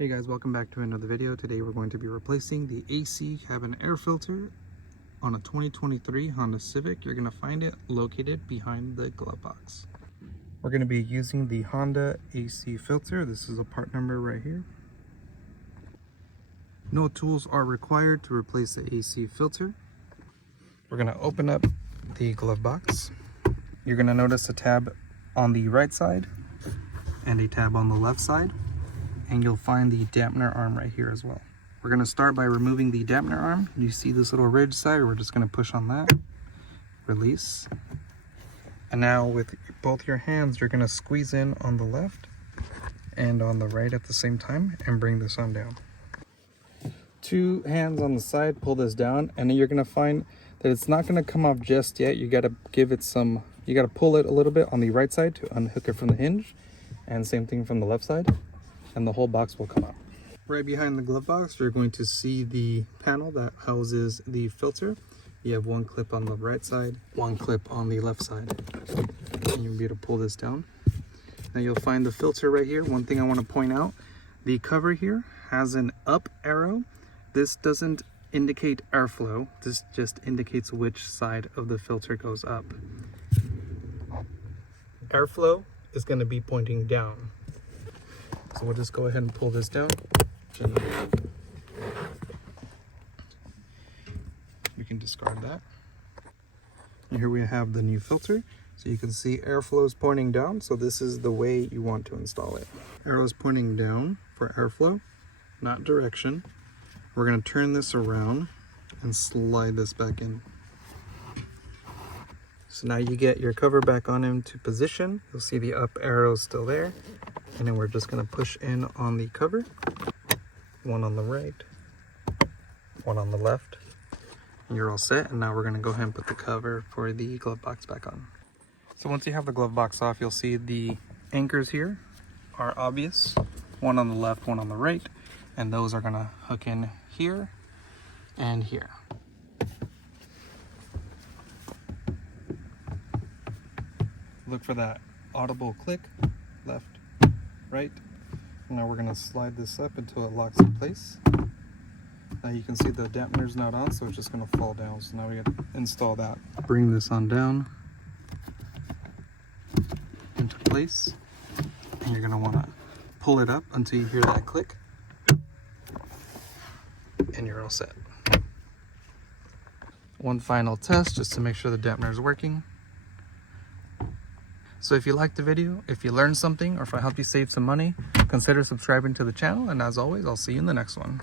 Hey guys, welcome back to another video. Today we're going to be replacing the AC cabin air filter on a 2023 Honda Civic. You're going to find it located behind the glove box. We're going to be using the Honda AC filter. This is a part number right here. No tools are required to replace the AC filter. We're going to open up the glove box. You're going to notice a tab on the right side and a tab on the left side. And you'll find the dampener arm right here as well. We're going to start by removing the dampener arm. You see this little ridge side, we're just going to push on that, release. And now with both your hands, you're going to squeeze in on the left and on the right at the same time and bring this on down. Two hands on the side, pull this down, and then you're going to find that it's not going to come off just yet. You got to give it some, you got to pull it a little bit on the right side to unhook it from the hinge, and same thing from the left side. And the whole box will come out. Right behind the glove box, you're going to see the panel that houses the filter. You have one clip on the right side, one clip on the left side. And you'll be able to pull this down. Now you'll find the filter right here. One thing I want to point out, the cover here has an up arrow. This doesn't indicate airflow. This just indicates which side of the filter goes up. Airflow is going to be pointing down. So we'll just go ahead and pull this down. We can discard that. And here we have the new filter. So you can see airflow is pointing down. So this is the way you want to install it. Arrow is pointing down for airflow, not direction. We're going to turn this around and slide this back in. So now you get your cover back on into position. You'll see the up arrow still there. And then we're just going to push in on the cover. One on the right, one on the left. And you're all set. And now we're going to go ahead and put the cover for the glove box back on. So once you have the glove box off, you'll see the anchors here are obvious. One on the left, one on the right. And those are going to hook in here and here. Look for that audible click, left, right. Now we're going to slide this up until it locks in place. Now you can see the dampener's not on, so it's just going to fall down. So now we got to install that. Bring this on down into place. And you're going to want to pull it up until you hear that click. And you're all set. One final test just to make sure the dampener is working. So if you liked the video, if you learned something, or if I helped you save some money, consider subscribing to the channel. And as always, I'll see you in the next one.